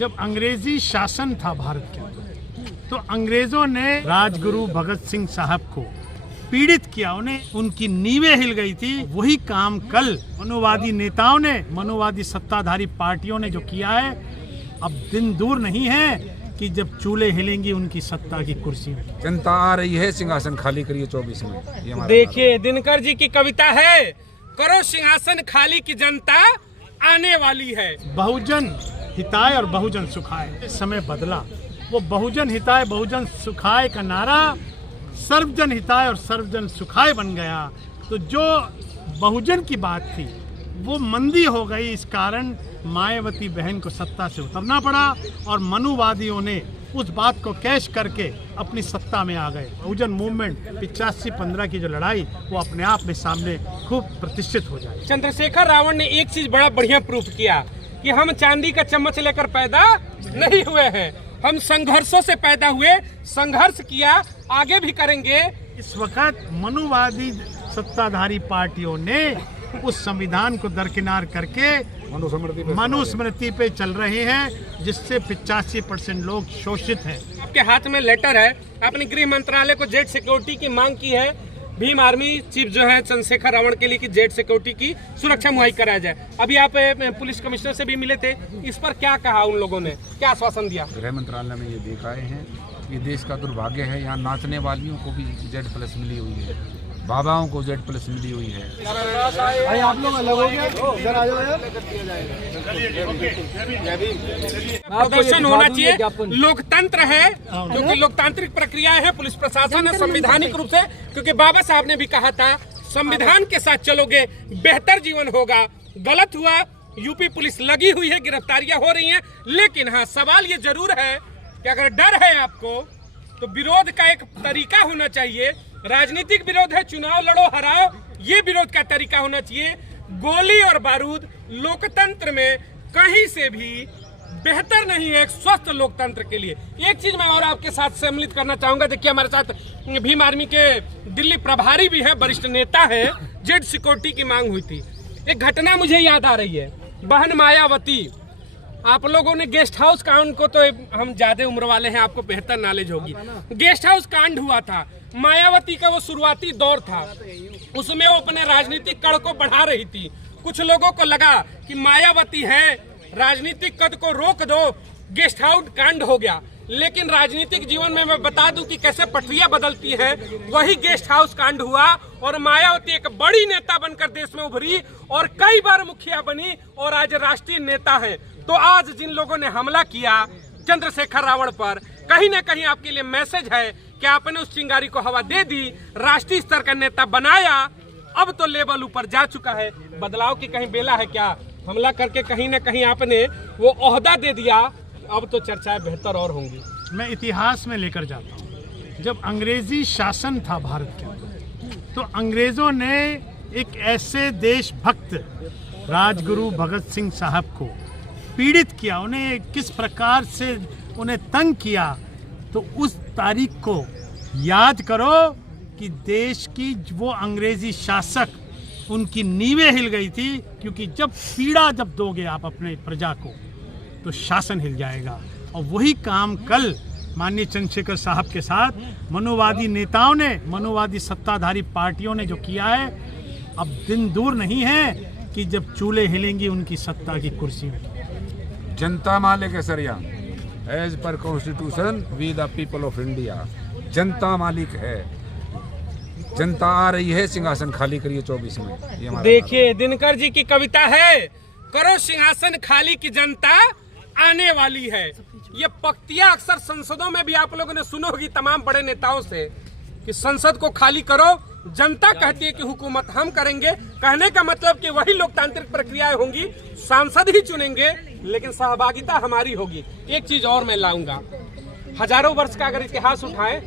जब अंग्रेजी शासन था भारत के अंदर, तो अंग्रेजों ने राजगुरु भगत सिंह साहब को पीड़ित किया, उन्हें उनकी नींवें हिल गई थी। वही काम कल मनुवादी नेताओं ने, मनुवादी सत्ताधारी पार्टियों ने जो किया है, अब दिन दूर नहीं है कि जब चूल्हे हिलेंगी उनकी सत्ता की कुर्सी में। जनता आ रही है, सिंहासन खाली करिए 24 में। देखिए दिनकर जी की कविता है, करो सिंहासन खाली की जनता आने वाली है। बहुजन हिताय और बहुजन सुखाय समय बदला, वो बहुजन हिताय बहुजन सुखाय का नारा सर्वजन हिताय और सर्वजन सुखाय बन गया। तो जो बहुजन की बात थी वो मंदी हो गई। इस कारण मायावती बहन को सत्ता से उतरना पड़ा और मनुवादियों ने उस बात को कैश करके अपनी सत्ता में आ गए। बहुजन मूवमेंट 85-15 की जो लड़ाई वो अपने आप में सामने खूब प्रतिष्ठित हो जाए। चंद्रशेखर रावण ने एक चीज बड़ा बढ़िया प्रूफ किया कि हम चांदी का चम्मच लेकर पैदा नहीं हुए हैं, हम संघर्षों से पैदा हुए, संघर्ष किया, आगे भी करेंगे। इस वक्त मनुवादी सत्ताधारी पार्टियों ने उस संविधान को दरकिनार करके मनुस्मृति पे चल रहे हैं, जिससे 85% लोग शोषित हैं। आपके हाथ में लेटर है, आपने गृह मंत्रालय को जेट सिक्योरिटी की मांग की है, भीम आर्मी चीफ जो है चंद्रशेखर रावण के लिए कि जेट सिक्योरिटी की सुरक्षा मुहैया कराया जाए। अभी आप पुलिस कमिश्नर से भी मिले थे, इस पर क्या कहा उन लोगों ने, क्या आश्वासन दिया? गृह मंत्रालय में ये देख आए हैं, ये देश का दुर्भाग्य है, यहाँ नाचने वालियों को भी Z+ मिली हुई है, बाबाओं को Z+ मिली हुई है। भाई आप लोग अलग हो गए, इधर आ जाओ यार। प्रदर्शन होना चाहिए, लोकतंत्र है, क्योंकि लोकतांत्रिक प्रक्रियाएं है, पुलिस प्रशासन है संवैधानिक रूप से, क्योंकि बाबा साहब ने भी कहा था संविधान के साथ चलोगे बेहतर जीवन होगा। गलत हुआ, यूपी पुलिस लगी हुई है, गिरफ्तारियां हो रही हैं, लेकिन हाँ सवाल ये जरूर है कि अगर डर है आपको तो विरोध का एक तरीका होना चाहिए। राजनीतिक विरोध है, चुनाव लड़ो हराओ, ये विरोध का तरीका होना चाहिए। गोली और बारूद लोकतंत्र में कहीं से भी बेहतर नहीं है एक स्वस्थ लोकतंत्र के लिए। एक चीज मैं और आपके साथ सम्मिलित करना चाहूंगा। देखिए हमारे साथ भीम आर्मी के दिल्ली प्रभारी भी है, वरिष्ठ नेता है, जेट सिक्योरिटी की मांग हुई थी। एक घटना मुझे याद आ रही है, बहन मायावती, आप लोगों ने गेस्ट हाउस कांड को, तो हम ज्यादा उम्र वाले हैं, आपको बेहतर नॉलेज होगी। गेस्ट हाउस कांड हुआ था, मायावती का वो शुरुआती दौर था, उसमें वो अपने राजनीतिक कड़ को बढ़ा रही थी। कुछ लोगों को लगा कि मायावती है, राजनीतिक कद को रोक दो, गेस्ट हाउस कांड हो गया। लेकिन राजनीतिक जीवन में मैं बता दूं कि कैसे पटरियां बदलती है। वही गेस्ट हाउस कांड हुआ और मायावती एक बड़ी नेता बनकर देश में उभरी और कई बार मुखिया बनी और आज राष्ट्रीय नेता है। तो आज जिन लोगों ने हमला किया चंद्रशेखर रावण पर, कहीं ना कहीं आपके लिए मैसेज है कि आपने उस चिंगारी को हवा दे दी, राष्ट्रीय स्तर का नेता बनाया, अब तो लेवल ऊपर जा चुका है। बदलाव की कहीं बेला है क्या? हमला करके कहीं ना कहीं आपने वो ओहदा दे दिया, अब तो चर्चाएं बेहतर और होंगी। मैं इतिहास में लेकर जाता हूँ, जब अंग्रेजी शासन था भारत के अंदर, तो अंग्रेजों ने एक ऐसे देशभक्त राजगुरु भगत सिंह साहब को पीड़ित किया, उन्हें किस प्रकार से उन्हें तंग किया। तो उस तारीख को याद करो कि देश की वो अंग्रेजी शासक, उनकी नींवें हिल गई थी, क्योंकि जब पीड़ा जब दोगे आप अपने प्रजा को तो शासन हिल जाएगा। और वही काम कल माननीय चंद्रशेखर साहब के साथ मनुवादी नेताओं ने, मनुवादी सत्ताधारी पार्टियों ने जो किया है, अब दिन दूर नहीं है कि जब चूल्हे हिलेंगी उनकी सत्ता की कुर्सी में। जनता मालिक है सर, यहाँ as per constitution we the people of India. जनता मालिक है, जनता आ रही है, सिंहासन खाली करिए 24 में। देखिए दिनकर जी की कविता है, करो सिंहासन खाली की जनता आने वाली है। ये पक्तियां अक्सर संसदों में भी आप लोगों ने सुनी होगी तमाम बड़े नेताओं से कि संसद को खाली करो, जनता कहती है कि हुकूमत हम करेंगे। कहने का मतलब कि वही लोकतांत्रिक प्रक्रियाएं होंगी, सांसद ही चुनेंगे, लेकिन सहभागिता हमारी होगी। एक चीज और मैं लाऊंगा, हजारों वर्ष का अगर इतिहास उठाएं,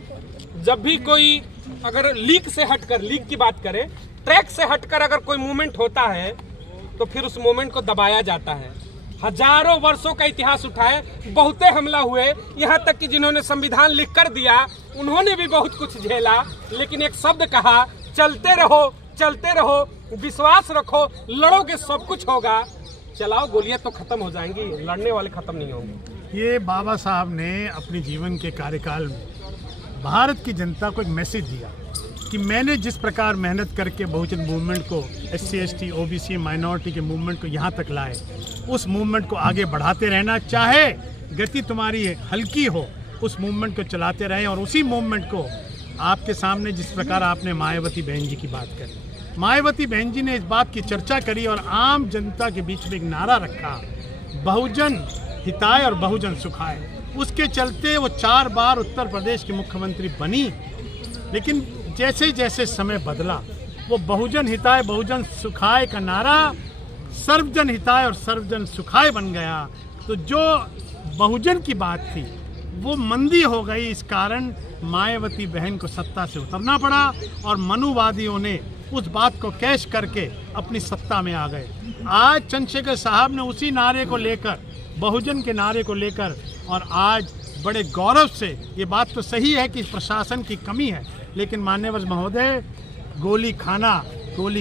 जब भी कोई अगर लीक से हटकर, लीक की बात करें, ट्रैक से हटकर अगर कोई मूवमेंट होता है तो फिर उस मूवमेंट को दबाया जाता है। हजारों वर्षों का इतिहास उठाए, बहुते हमला हुए, यहाँ तक कि जिन्होंने संविधान लिख कर दिया उन्होंने भी बहुत कुछ झेला, लेकिन एक शब्द कहा, चलते रहो, विश्वास रखो, लड़ोगे सब कुछ होगा। चलाओ गोलियां तो खत्म हो जाएंगी, लड़ने वाले खत्म नहीं होंगे। ये बाबा साहब ने अपने जीवन के कार्यकाल में भारत की जनता को एक मैसेज दिया कि मैंने जिस प्रकार मेहनत करके बहुजन मूवमेंट को SC ST OBC माइनॉरिटी के मूवमेंट को यहाँ तक लाए, उस मूवमेंट को आगे बढ़ाते रहना, चाहे गति तुम्हारी हल्की हो, उस मूवमेंट को चलाते रहें। और उसी मूवमेंट को आपके सामने जिस प्रकार आपने मायावती बहन जी की बात करी, मायावती बहन जी ने इस बात की चर्चा करी और आम जनता के बीच में एक नारा रखा, बहुजन हिताय और बहुजन सुखाय। उसके चलते वो 4 बार उत्तर प्रदेश की मुख्यमंत्री बनी। लेकिन जैसे जैसे समय बदला, वो बहुजन हिताय बहुजन सुखाय का नारा सर्वजन हिताय और सर्वजन सुखाय बन गया। तो जो बहुजन की बात थी वो मंदी हो गई। इस कारण मायावती बहन को सत्ता से उतरना पड़ा और मनुवादियों ने उस बात को कैश करके अपनी सत्ता में आ गए। आज चंद्रशेखर साहब ने उसी नारे को लेकर, बहुजन के नारे को लेकर, और आज बड़े गौरव से, ये बात तो सही है कि प्रशासन की कमी है, लेकिन मान्यवर महोदय, गोली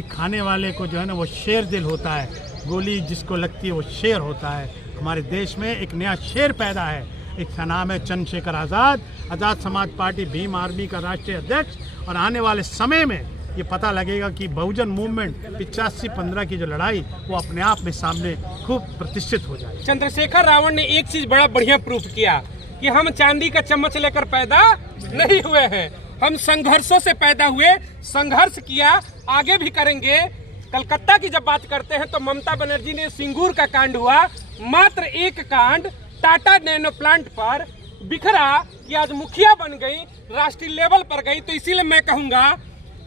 खाने वाले को जो है ना वो शेर दिल होता है, गोली जिसको लगती है वो शेर होता है। हमारे देश में एक नया शेर पैदा है, एक का नाम है चंद्रशेखर आज़ाद समाज पार्टी भीम आर्मी का राष्ट्रीय अध्यक्ष। और आने वाले समय में ये पता लगेगा कि बहुजन मूवमेंट 85-15 की जो लड़ाई वो अपने आप में सामने खूब प्रतिष्ठित हो जाए। चंद्रशेखर रावण ने एक चीज बड़ा बढ़िया प्रूफ किया कि हम चांदी का चम्मच लेकर पैदा नहीं हुए हैं, हम संघर्षों से पैदा हुए, संघर्ष किया, आगे भी करेंगे। कलकत्ता की जब बात करते हैं तो ममता बनर्जी ने सिंगूर का कांड हुआ, मात्र एक कांड टाटा नैनो प्लांट पर बिखरा कि आज मुखिया बन गई, राष्ट्रीय लेवल पर गई। तो इसीलिए मैं कहूंगा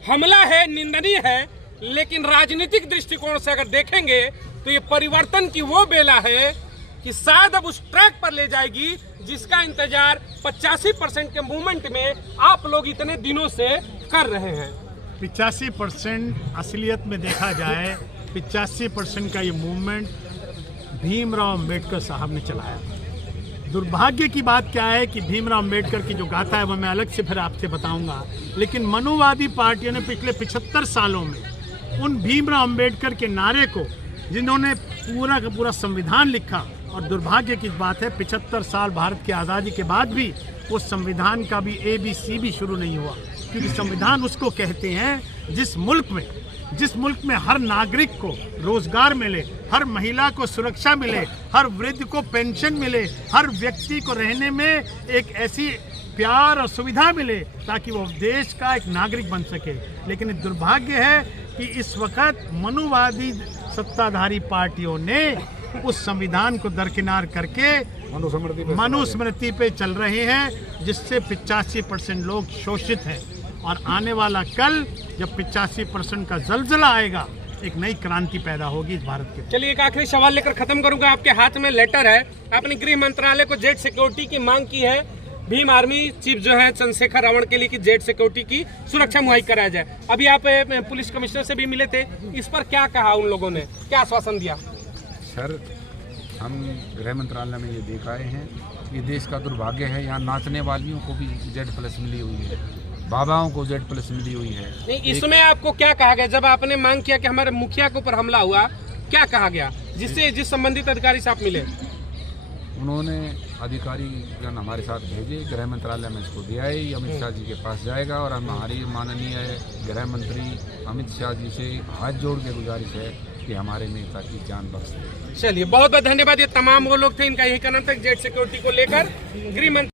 हमला है, निंदनीय है, लेकिन राजनीतिक दृष्टिकोण से अगर देखेंगे तो ये परिवर्तन की वो बेला है कि शायद अब उस ट्रैक पर ले जाएगी जिसका इंतजार 85% के मूवमेंट में आप लोग इतने दिनों से कर रहे हैं। 85% असलियत में देखा जाए, 85% का ये मूवमेंट भीमराव अम्बेडकर साहब ने चलाया। दुर्भाग्य की बात क्या है कि भीमराव अम्बेडकर की जो गाथा है वो मैं अलग से फिर आपसे बताऊंगा, लेकिन मनुवादी पार्टियों ने पिछले 75 सालों में उन भीमराव अम्बेडकर के नारे को, जिन्होंने पूरा का पूरा संविधान लिखा, और दुर्भाग्य की बात है 75 साल भारत की आज़ादी के बाद भी वो संविधान का भी ABC भी शुरू नहीं हुआ। क्योंकि संविधान उसको कहते हैं जिस मुल्क में हर नागरिक को रोजगार मिले, हर महिला को सुरक्षा मिले, हर वृद्ध को पेंशन मिले, हर व्यक्ति को रहने में एक ऐसी प्यार और सुविधा मिले ताकि वो देश का एक नागरिक बन सके। लेकिन दुर्भाग्य है कि इस वक्त मनुवादी सत्ताधारी पार्टियों ने उस संविधान को दरकिनार करके मनुस्मृति पे चल रहे हैं, जिससे 85% लोग शोषित हैं। और आने वाला कल जब 85% का जलजला आएगा, एक नई क्रांति पैदा होगी इस भारत के। चलिए एक आखिरी सवाल लेकर खत्म करूंगा। आपके हाथ में लेटर है, आपने गृह मंत्रालय को जेट सिक्योरिटी की मांग की है, भीम आर्मी चीफ जो है चंद्रशेखर रावण के लिए कि जेट सिक्योरिटी की सुरक्षा मुहैया कराया जाए। अभी आप पुलिस कमिश्नर से भी मिले थे, इस पर क्या कहा उन लोगों ने, क्या आश्वासन दिया? सर, हम गृह मंत्रालय में ये देख आए हैं कि देश का दुर्भाग्य है, यहाँ नाचने वालियों को भी Z+ मिली हुई है, बाबाओं को Z+ मिली हुई है। नहीं, इसमें आपको क्या कहा गया जब आपने मांग किया कि हमारे मुखिया के ऊपर हमला हुआ, क्या कहा गया जिस संबंधित अधिकारी से आप मिले? उन्होंने अधिकारी जन हमारे साथ भेजे, गृह मंत्रालय में इसको दिया है, अमित शाह जी के पास जाएगा और हमारी माननीय गृह मंत्री अमित शाह जी से हाथ जोड़ के गुजारिश है कि हमारे नेता की जान बख्श दे। चलिए बहुत बहुत धन्यवाद। ये तमाम वो लोग थे, इनका यही कहना था जेट सिक्योरिटी को लेकर गृह मंत्री